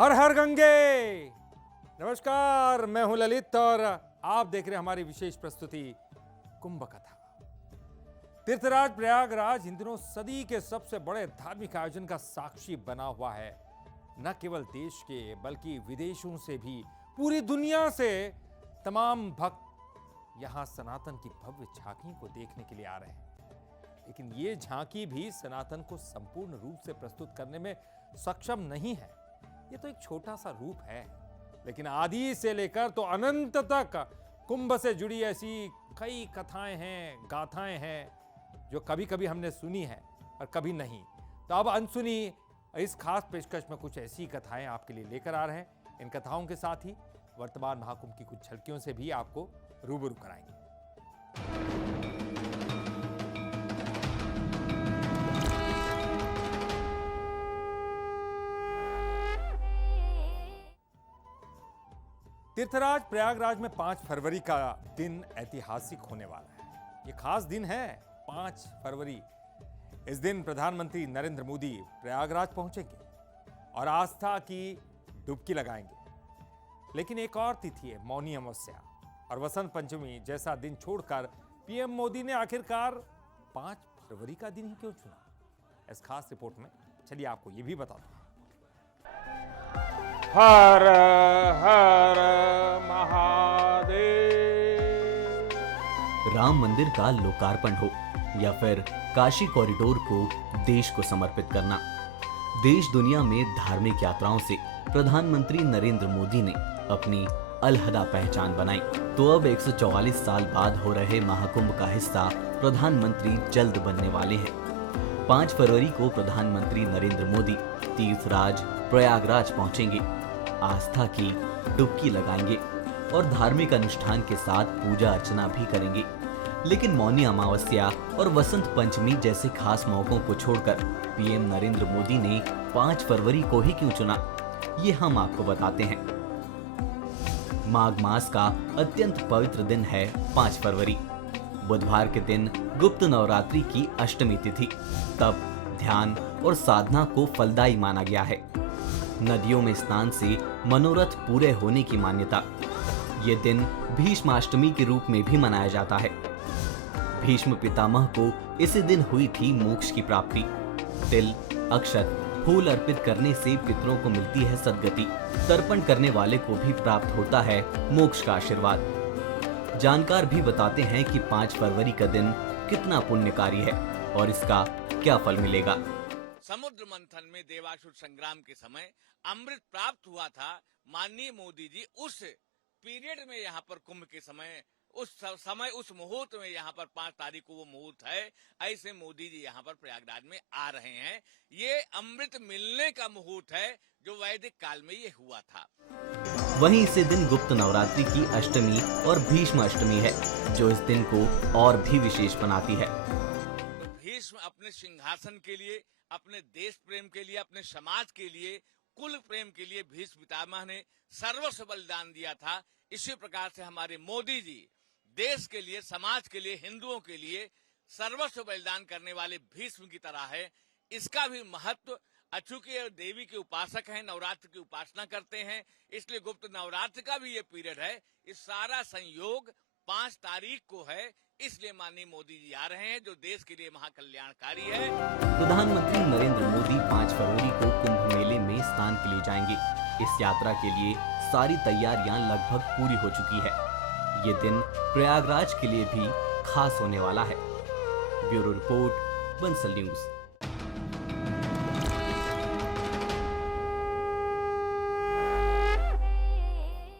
हर हर गंगे। नमस्कार, मैं हूं ललित और आप देख रहे हैं हमारी विशेष प्रस्तुति कुंभ कथा। तीर्थराज प्रयागराज इन दिनों सदी के सबसे बड़े धार्मिक आयोजन का साक्षी बना हुआ है। न केवल देश के बल्कि विदेशों से भी, पूरी दुनिया से तमाम भक्त यहां सनातन की भव्य झांकी को देखने के लिए आ रहे हैं। लेकिन ये झांकी भी सनातन को संपूर्ण रूप से प्रस्तुत करने में सक्षम नहीं है। ये तो एक छोटा सा रूप है, लेकिन आदि से लेकर तो अनंत तक कुंभ से जुड़ी ऐसी कई कथाएं हैं, गाथाएं हैं जो कभी कभी हमने सुनी है और कभी नहीं। तो अब अनसुनी इस खास पेशकश में कुछ ऐसी कथाएं आपके लिए लेकर आ रहे हैं। इन कथाओं के साथ ही वर्तमान महाकुंभ की कुछ झलकियों से भी आपको रूबरू कराएंगे। तीर्थराज प्रयागराज में 5 फरवरी का दिन ऐतिहासिक होने वाला है। ये खास दिन है 5 फरवरी। इस दिन प्रधानमंत्री नरेंद्र मोदी प्रयागराज पहुंचेंगे और आस्था की डुबकी लगाएंगे। लेकिन एक और तिथि है मौनी अमावस्या और वसंत पंचमी जैसा दिन छोड़कर पीएम मोदी ने आखिरकार 5 फरवरी का दिन ही क्यों चुना? इस खास रिपोर्ट में चलिए आपको यह भी बता दूं। हर हर महादेव। राम मंदिर का लोकार्पण हो या फिर काशी कॉरिडोर को देश को समर्पित करना, देश दुनिया में धार्मिक यात्राओं से प्रधानमंत्री नरेंद्र मोदी ने अपनी अलहदा पहचान बनाई। तो अब 144 साल बाद हो रहे महाकुंभ का हिस्सा प्रधानमंत्री जल्द बनने वाले हैं। 5 फरवरी को प्रधानमंत्री नरेंद्र मोदी तीर्थराज प्रयागराज पहुंचेंगे, आस्था की डुबकी लगाएंगे और धार्मिक अनुष्ठान के साथ पूजा अर्चना भी करेंगे। लेकिन मौनी अमावस्या और वसंत पंचमी जैसे खास मौकों को छोड़कर पीएम नरेंद्र मोदी ने 5 फरवरी को ही क्यों चुना, ये हम आपको बताते हैं। माघ मास का अत्यंत पवित्र दिन है 5 फरवरी। बुधवार के दिन गुप्त नवरात्रि की अष्टमी तिथि, तब ध्यान और साधना को फलदायी माना गया है। नदियों में स्नान से मनोरथ पूरे होने की मान्यता। ये दिन भीष्माष्टमी के रूप में भी मनाया जाता है। भीष्म पितामह को इसी दिन हुई थी मोक्ष की प्राप्ति। तिल, अक्षत, फूल अर्पित करने से पितरों को मिलती है सद्गति। तर्पण करने वाले को भी प्राप्त होता है मोक्ष का आशीर्वाद। जानकार भी बताते हैं कि 5 फरवरी का दिन कितना पुण्यकारी है और इसका क्या फल मिलेगा। समुद्र मंथन में देवासुर संग्राम के समय अमृत प्राप्त हुआ था। माननीय मोदी जी उस पीरियड में यहाँ पर कुंभ के समय उस मुहूर्त में यहाँ पर 5 तारीख को वो मुहूर्त है, ऐसे मोदी जी यहाँ पर प्रयागराज में आ रहे हैं। ये अमृत मिलने का मुहूर्त है जो वैदिक काल में ये हुआ था। वहीं इसी दिन गुप्त नवरात्रि की अष्टमी और भीष्म अष्टमी है, जो इस दिन को और भी विशेष बनाती है। भीष्म अपने सिंहासन के लिए, अपने देश प्रेम के लिए, अपने समाज के लिए, कुल प्रेम के लिए भीष्म पितामह ने सर्वस्व बलिदान दिया था। इसी प्रकार से हमारे मोदी जी देश के लिए, समाज के लिए, हिंदुओं के लिए सर्वस्व बलिदान करने वाले भीष्म की तरह है। इसका भी महत्व, चूंकि देवी के उपासक हैं, नवरात्र की उपासना करते हैं, इसलिए गुप्त नवरात्र का भी ये पीरियड है। इस सारा संयोग 5 तारीख को है, इसलिए माननीय मोदी जी आ रहे हैं जो देश के लिए महाकल्याणकारी है। प्रधानमंत्री नरेंद्र मोदी 5 फरवरी को कुंभ मेले में स्नान के लिए जाएंगे। इस यात्रा के लिए सारी तैयारियां लगभग पूरी हो चुकी है। ये दिन प्रयागराज के लिए भी खास होने वाला है। Bureau report, Bansal news.